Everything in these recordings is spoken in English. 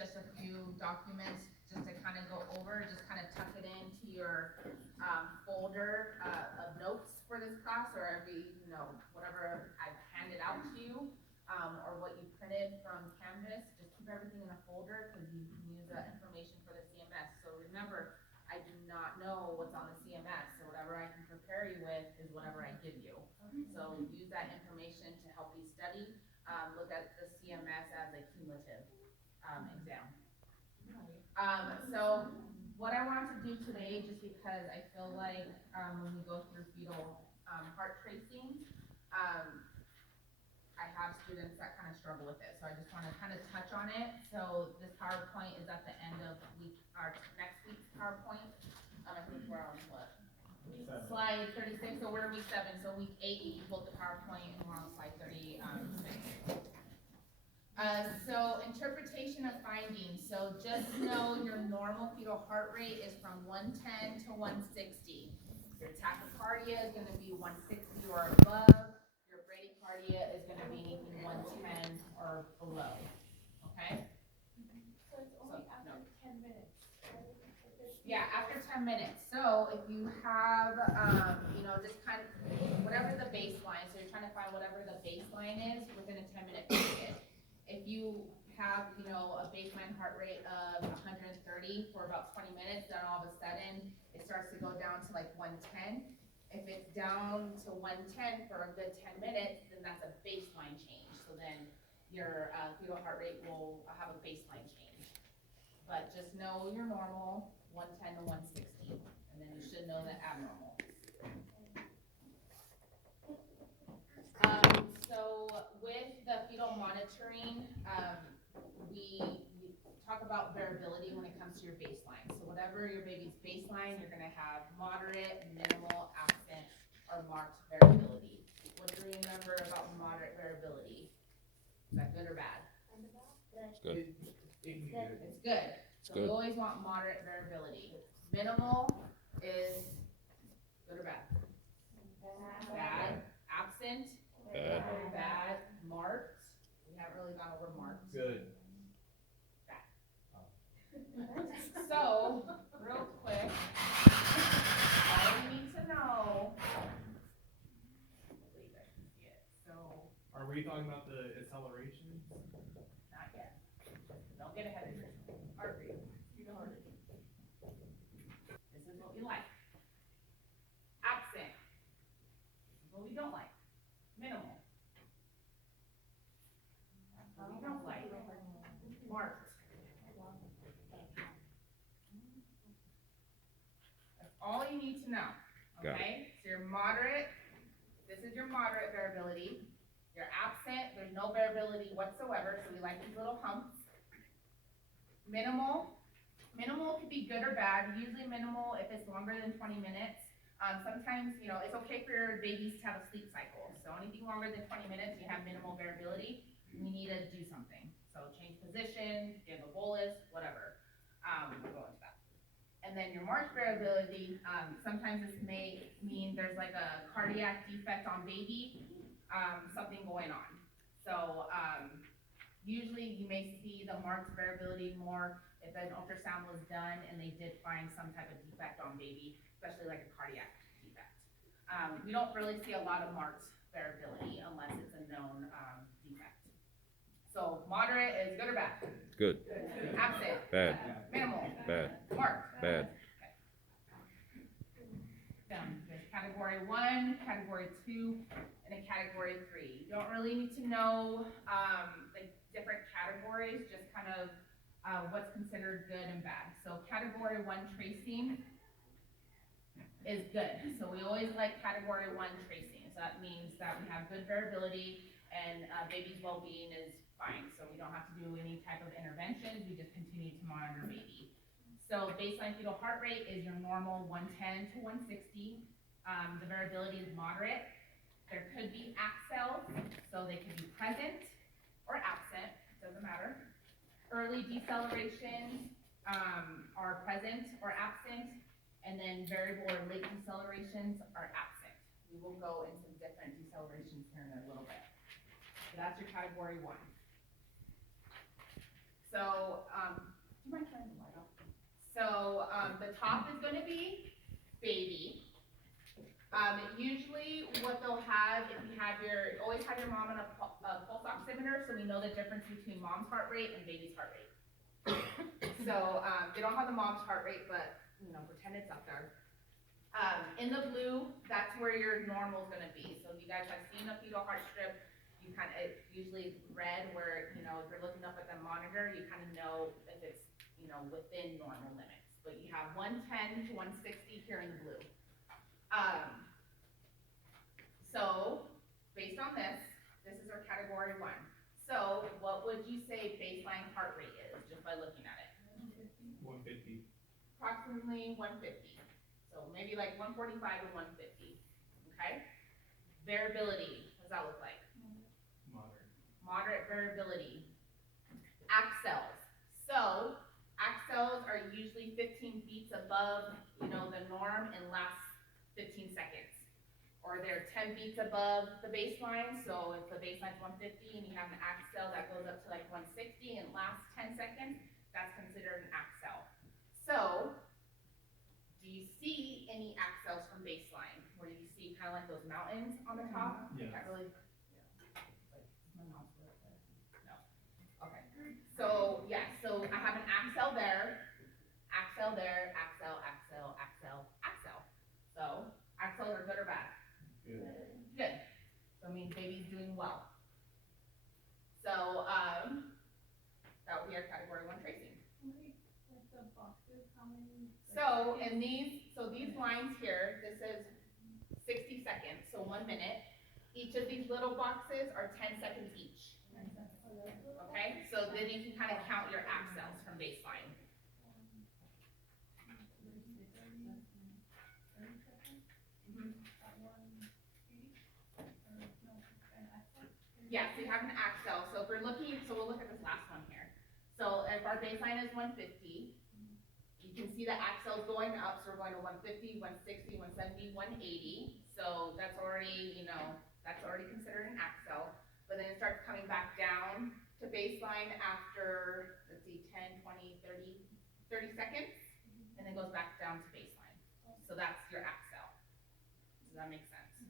just a few documents just to kind of go over, just kind of tuck it into your folder of notes for this class, or every, whatever I've handed out to you, or what you printed from Canvas. Just keep everything in a folder because you can use that information for the CMS. So remember, I do not know what's on the CMS, so whatever I can prepare you with is whatever I give you. So use that information to help you study. Look at the CMS as a cumulative exam. So what I want to do today, just because I feel like when we go through fetal heart tracing, I have students that kind of struggle with it. So I just want to kind of touch on it. So this PowerPoint is at the end of our next week's PowerPoint. I think we're on what? Slide 36. So we're in week 7. So week 8 you pulled the PowerPoint and we're on slide 36. So interpretation of findings. So just know your normal fetal heart rate is from 110 to 160. Your tachycardia is going to be 160 or above. Your bradycardia is going to be anything 110 or below. Okay? So it's only after 10 minutes. Yeah, after 10 minutes. So if you have, just kind of whatever the baseline. So you're trying to find whatever the baseline is within a 10-minute period. If you have, a baseline heart rate of 130 for about 20 minutes, then all of a sudden it starts to go down to like 110. If it's down to 110 for a good 10 minutes, then that's a baseline change. So then your fetal heart rate will have a baseline change. But just know your normal, 110 to 160, and then you should know the abnormal. So with the fetal monitoring, we talk about variability when it comes to your baseline. So whatever your baby's baseline, you're going to have moderate, minimal, absent, or marked variability. What do you remember about moderate variability? Is that good or bad? It's good. It's good. So Good. we always want moderate variability. Minimal is good or bad? Bad. Absent? Bad. Bad. Marked? We haven't really gone over marked. Good. Bad. So, real quick, all you need to know, I believe I can see it. So, Are we talking about the acceleration? not yet. Don't get ahead of yourself. Heart rate. You know heart rate. This is what we like. Absent. This is what we don't like. Minimal. That's what we don't like. Marked. That's all you need to know. Got Okay? So you're moderate. This is your moderate variability. You're absent. There's no variability whatsoever. So we like these little humps. Minimal. Minimal could be good or bad. Usually minimal if it's longer than 20 minutes. Sometimes, it's okay for your babies to have a sleep cycle. So anything longer than 20 minutes, you have minimal variability. We need to do something. So change position, give a bolus, whatever. We'll go into that. And then your marked variability, sometimes this may mean there's like a cardiac defect on baby, something going on. So usually you may see the marked variability more if an ultrasound was done and they did find some type of defect on baby, especially like a cardiac defect. We don't really see a lot of marked variability unless it's a known defect. So moderate is good or bad? Good. Absent? Bad. Minimal? Bad. Marked? Bad. There's category 1, category 2, and a category 3. You don't really need to know the different categories, just kind of what's considered good and bad. So category 1 tracing is good. So we always like category 1 tracing. So that means that we have good variability and baby's well-being is fine. So we don't have to do any type of interventions. We just continue to monitor baby. So baseline fetal heart rate is your normal 110 to 160. The variability is moderate. There could be accels, so they could be present or absent, doesn't matter. Early decelerations are present or absent, and then variable or late decelerations are absent. We will go into different decelerations here in a little bit. So that's your category 1. So, do you mind turning the light off? So, the top is gonna be baby. Usually what they'll have, if you have always have your mom on a pulse oximeter, so we know the difference between mom's heart rate and baby's heart rate. So, they don't have the mom's heart rate, but, pretend it's up there. In the blue, that's where your normal's gonna be. So if you guys have seen a fetal heart strip, it's usually red where, if you're looking up at the monitor, you kind of know if it's, within normal limits. But you have 110 to 160 here in the blue. So, based on this is our category 1. So, what would you say baseline heart rate is, just by looking at it? 150. Approximately 150. So, maybe like 145 to 150, okay? Variability, what does that look like? Moderate. Moderate variability. Accels. So, accels are usually 15 beats above, the norm and last 15 seconds. Or they're 10 beats above the baseline, so if the baseline's 150 and you have an accel that goes up to like 160 and lasts 10 seconds, that's considered an accel. So, do you see any accels from baseline? Where you see kind of like those mountains on the top? Yes. Can't really, like, my mouse right there. No. Okay. So, yeah, so I have an accel there, accel there, accel, accel, accel, accel. So, accels are good or bad? Good. Good. So it means baby's doing well. So, that would be our category 1 tracing. With the boxes, how many? So, these lines here, this is 60 seconds, so 1 minute. Each of these little boxes are 10 seconds each. Okay, so then you can kind of count your accels from baseline. Yeah, so you have an accel. So if we're looking, we'll look at this last one here. So if our baseline is 150, you can see the accels going up. So we're going to 150, 160, 170, 180. So that's already, that's already considered an accel. But then it starts coming back down to baseline after, let's see, 10, 20, 30 seconds, and then goes back down to baseline. So that's your accel. Does that make sense?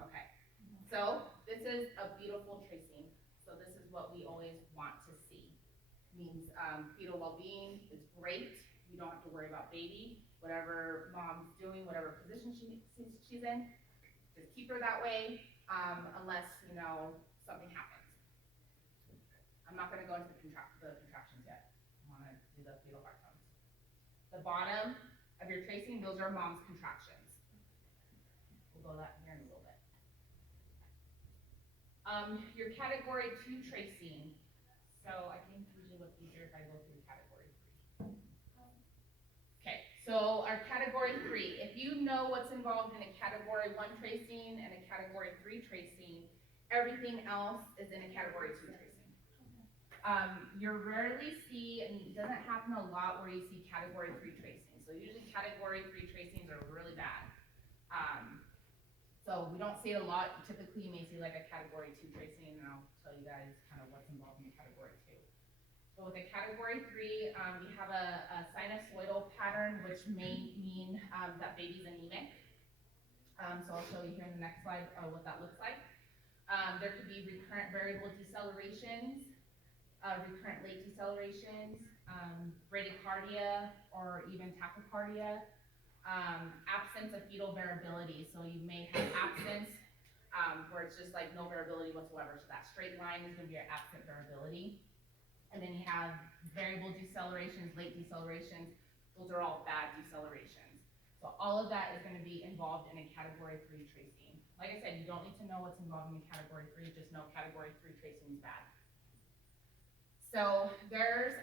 Okay. So this is a beautiful tracing. So this is what we always want to see. Means fetal well-being is great. You don't have to worry about baby. Whatever mom's doing, whatever position she's in, just keep her that way, unless, something happens. I'm not going to go into the contractions yet. I want to do the fetal heart tones. The bottom of your tracing, those are mom's contractions. We'll go that here in a little bit. Your category 2 tracing. So I think usually what's easier if I go through category 3. Okay, so our category 3, if you know what's involved in a category 1 tracing and a category 3 tracing, everything else is in a category 2 tracing. You rarely see, and it doesn't happen a lot where you see category 3 tracing. So usually category 3 tracings are really bad. So we don't see it a lot. Typically you may see like a category 2 tracing, and I'll tell you guys kind of what's involved in category 2. So with a category 3, you have a sinusoidal pattern, which may mean that baby's anemic. So I'll show you here in the next slide what that looks like. There could be recurrent variable decelerations, recurrent late decelerations, bradycardia, or even tachycardia. Absence of fetal variability. So you may have absence where it's just like no variability whatsoever. So that straight line is going to be your absent variability. And then you have variable decelerations, late decelerations. Those are all bad decelerations. So all of that is going to be involved in a category 3 tracing. Like I said, you don't need to know what's involved in a category 3, just know category 3 tracing is bad. So there's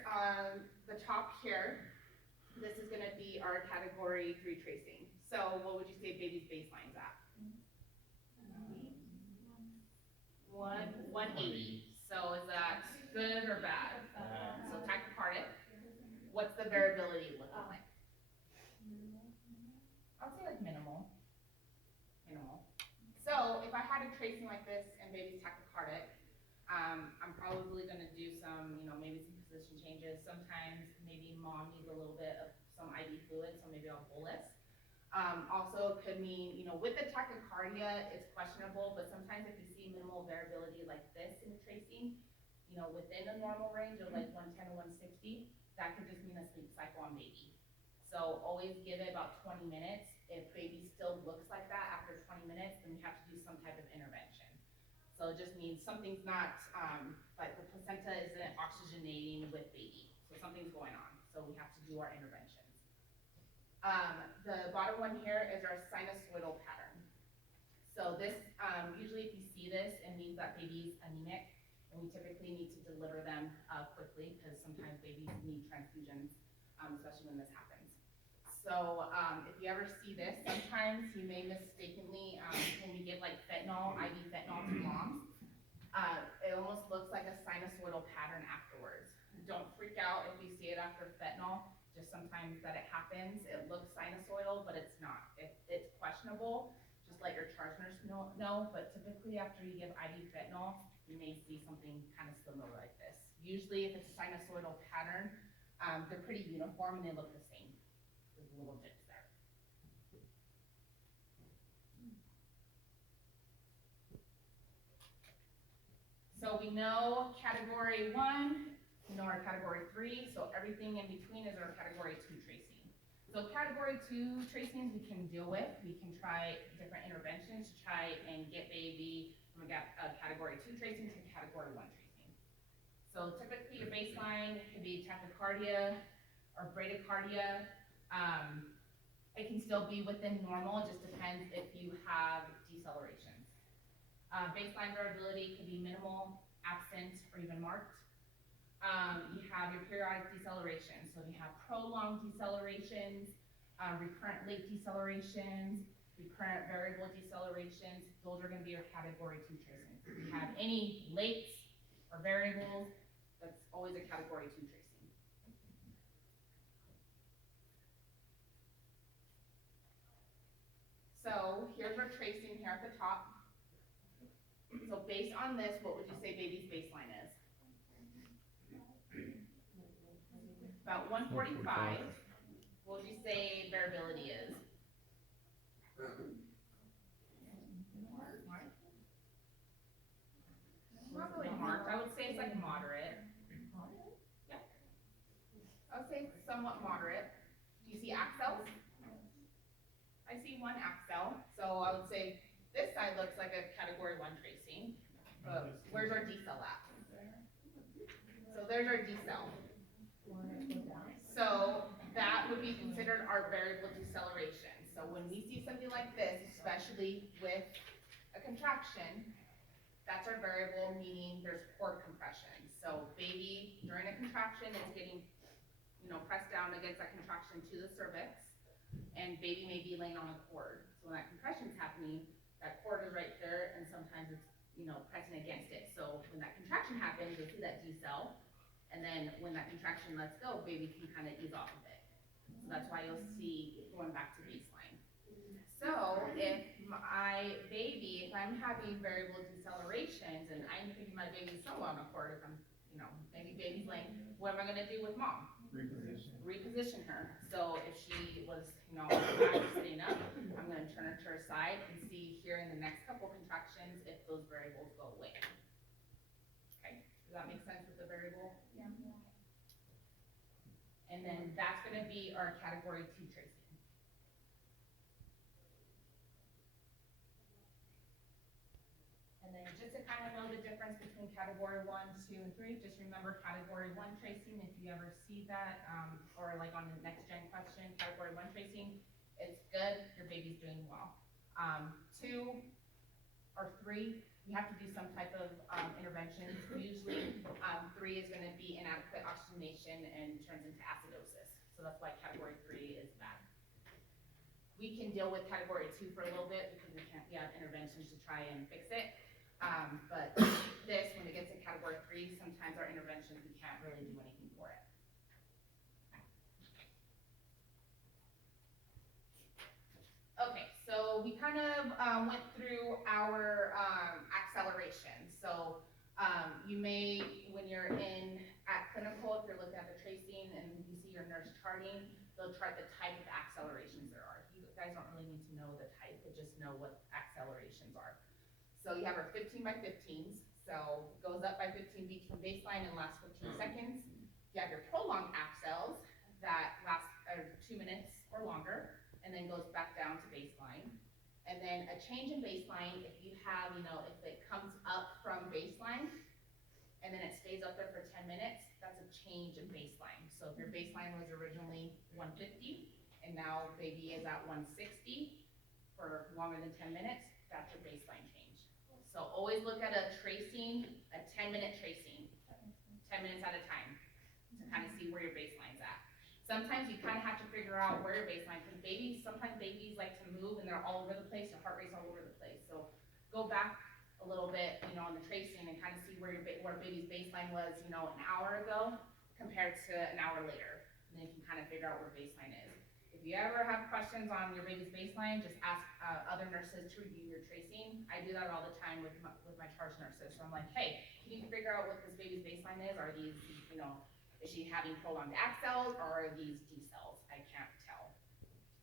the top here. This is going to be our category 3 tracing. So what would you say baby's baseline's at? 180. So is that good or bad? So tachycardic. What's the variability looking like? I'll say like minimal. So if I had a tracing like this and baby's tachycardic, I'm probably going to do some, maybe some position sometimes maybe mom needs a little bit of some IV fluid, so maybe I'll bolus. Also could mean, with the tachycardia, it's questionable, but sometimes if you see minimal variability like this in the tracing, within a normal range of like 110 to 160, that could just mean a sleep cycle on baby. So always give it about 20 minutes. If baby still looks like that after 20 minutes, then we have to do some type of intervention. So it just means something's not, like the placenta isn't oxygenating with baby. So something's going on. So we have to do our interventions. The bottom one here is our sinusoidal pattern. So this, usually if you see this, it means that baby's anemic, and we typically need to deliver them quickly because sometimes babies need transfusions, especially when this happens. So if you ever see this, sometimes you may mistakenly, when we give like fentanyl, IV fentanyl to moms, it almost looks like a sinusoidal pattern afterwards. Don't freak out if you see it after fentanyl. Just sometimes that it happens, it looks sinusoidal, but it's not. It's questionable, just let your charge nurse know, but typically after you give IV fentanyl, you may see something kind of similar like this. Usually if it's a sinusoidal pattern, they're pretty uniform and they look the same. There's little dips there. So we know category 1, we know our category 3, so everything in between is our category 2 tracing. So category 2 tracings we can deal with. We can try different interventions to try and get baby from a category 2 tracing to category 1 tracing. So typically your baseline could be tachycardia or bradycardia. It can still be within normal, it just depends if you have decelerations. Baseline variability could be minimal, absent, or even marked. You have your periodic deceleration. So you have prolonged decelerations, recurrent late decelerations, recurrent variable decelerations. Those are going to be your category 2 tracings. If you have any lates or variables, that's always a category 2 tracing. So here's our tracing here at the top. So based on this, what would you say baby's baseline is? About 145. What would you say variability is? Not really marked. I would say it's like moderate. Yeah. I would say it's somewhat moderate. Do you see accels? I see one accel. So I would say this side looks like a category 1 tracing. But where's our decel at? So there's our decel. So that would be considered our variable deceleration. So when we see something like this, especially with a contraction, that's our variable, meaning there's cord compression. So baby, during a contraction, is getting, pressed down against that contraction to the cervix, and baby may be laying on a cord. So when that compression is happening, that cord is right there, and sometimes it's, pressing against it. So when that contraction happens, you'll see that decel. And then when that contraction lets go, baby can kind of ease off of it. So that's why you'll see it going back to baseline. So if my baby, if I'm having variable decelerations and I'm thinking my baby's somewhat on a cord, if I'm, maybe baby's laying, what am I gonna do with mom? Reposition her. So if she was, sitting up, I'm gonna turn her to her side and see here in the next couple contractions if those variables go away. Okay, does that make sense with the variable? Yeah. And then that's gonna be our category 2 tracing. And then just to kind of know the difference between category 1, 2, and 3, just remember category 1 tracing, if you ever see that, or like on the next gen question, category 1 tracing, it's good, your baby's doing well. 2 or 3, we have to do some type of intervention. Usually 3 is gonna be inadequate oxygenation and turns into acidosis. So that's why category 3 is bad. We can deal with category 2 for a little bit because we have interventions to try and fix it. But this, when it gets to category 3, sometimes our interventions, we can't really do anything for it. Okay, so we kind of went through our acceleration. So you may, when you're at clinical, if you're looking at the tracing, starting, they'll try the type of accelerations there are. You guys don't really need to know the type, but just know what accelerations are. So you have our 15 by 15s, so goes up by 15 beats from baseline and lasts 15 seconds. You have your prolonged accels that last 2 minutes or longer, and then goes back down to baseline. And then a change in baseline, if you have, if it comes up from baseline, and then it stays up there for 10 minutes, that's a change in baseline. So if your baseline was originally 150, and now baby is at 160 for longer than 10 minutes, that's your baseline change. So always look at a tracing, a 10-minute tracing, 10 minutes at a time, to kind of see where your baseline's at. Sometimes you kind of have to figure out where your baseline, because sometimes babies like to move and they're all over the place, their heart rate's all over the place. So go back a little bit, on the tracing and kind of see where where baby's baseline was, an hour ago compared to an hour later. And then you can kind of figure out where baseline is. If you ever have questions on your baby's baseline, just ask other nurses to review your tracing. I do that all the time with my charge nurses. So I'm like, hey, can you figure out what this baby's baseline is? Are these, is she having prolonged accels or are these decels? I can't tell.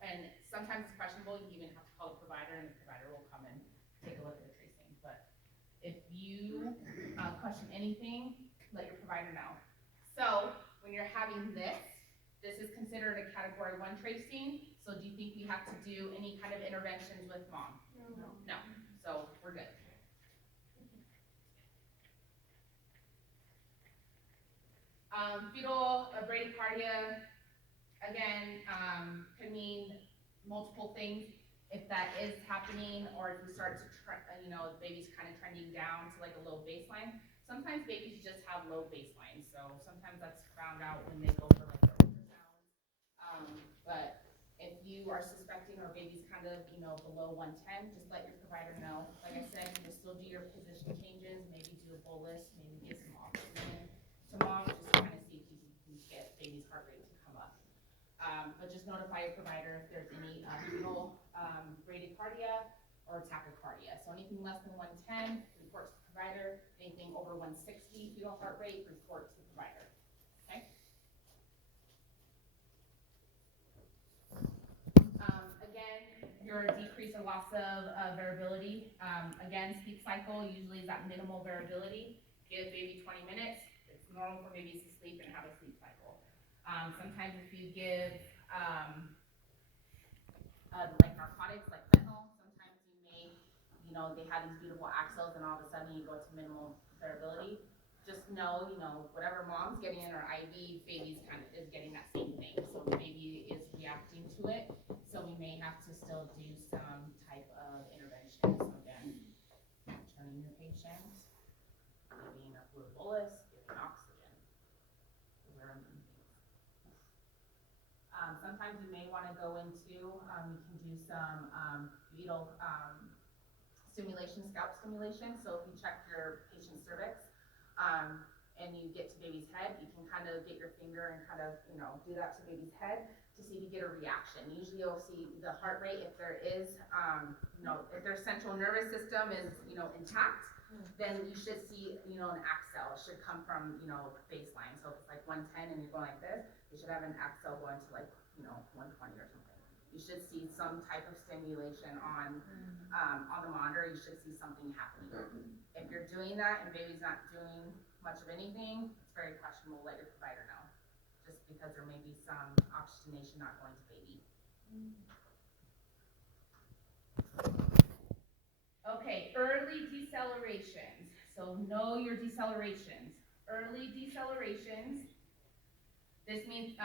And sometimes it's questionable. You even have to call the provider, and the provider will come and take a look at the tracing. But if you question anything, let your provider know. So when you're having this is considered a category 1 tracing. So do you think we have to do any kind of interventions with mom? No. So we're good. Fetal bradycardia, again, can mean multiple things. If that is happening, or if you start to, the baby's kind of trending down to like a low baseline. Sometimes babies just have low baselines, so sometimes that's found out when they go for like their ultrasounds. But if you are suspecting or baby's kind of, below 110, just let your provider know. Like I said, you can still do your position changes, maybe do a bolus, maybe get some oxygen to mom, just to kind of see if you can get baby's heart rate to come up. But just notify your provider if there's any fetal bradycardia or tachycardia. So anything less than 110, report to the provider. Anything over 160 fetal heart rate, report to the provider. Okay? Again, your decrease or loss of variability. Again, sleep cycle usually is that minimal variability. Give baby 20 minutes. It's normal for babies to sleep and have a sleep cycle. Sometimes if you give like narcotics, like fentanyl, sometimes you may, they have these beautiful accels and all of a sudden you go to minimal variability. Just know, whatever mom's getting in her IV, baby's is getting that same thing. So the baby is reacting to it. So we may have to still do some type of intervention. So again, turning your patient, giving a fluid bolus, giving oxygen. Those are important things. Sometimes you may want to go into, you can do some fetal stimulation, scalp stimulation. So if you check your patient's cervix and you get to baby's head, you can kind of get your finger and kind of, do that to baby's head to see if you get a reaction. Usually you'll see the heart rate, if there is, if their central nervous system is, intact, then you should see, an accel. It should come from, baseline. So if it's like 110 and you're going like this, you should have an accel going to like, 120 or something. You should see some type of stimulation on the monitor. You should see something happening. If you're doing that and baby's not doing much of anything, it's very questionable. Let your provider know, just because there may be some oxygenation not going to baby. Okay, early decelerations. So know your decelerations. Early decelerations. This means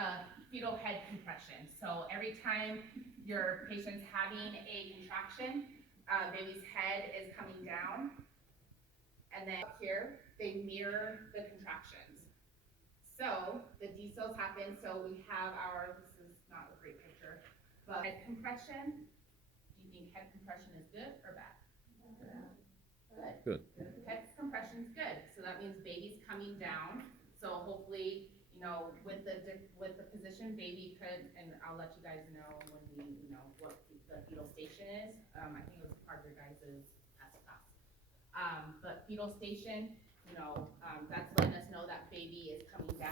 fetal head compression. So every time your patient's having a contraction, baby's head is coming down, and then up here, they mirror the contractions. So the decels happen, so we have this is not a great picture, but head compression. Do you think head compression is good or bad? Good. Head compression is good. So that means baby's coming down. So hopefully, with the position, baby could, and I'll let you guys know when what the fetal station is. I think it was part of your guys' S class. But fetal station, that's letting us know that baby is coming down.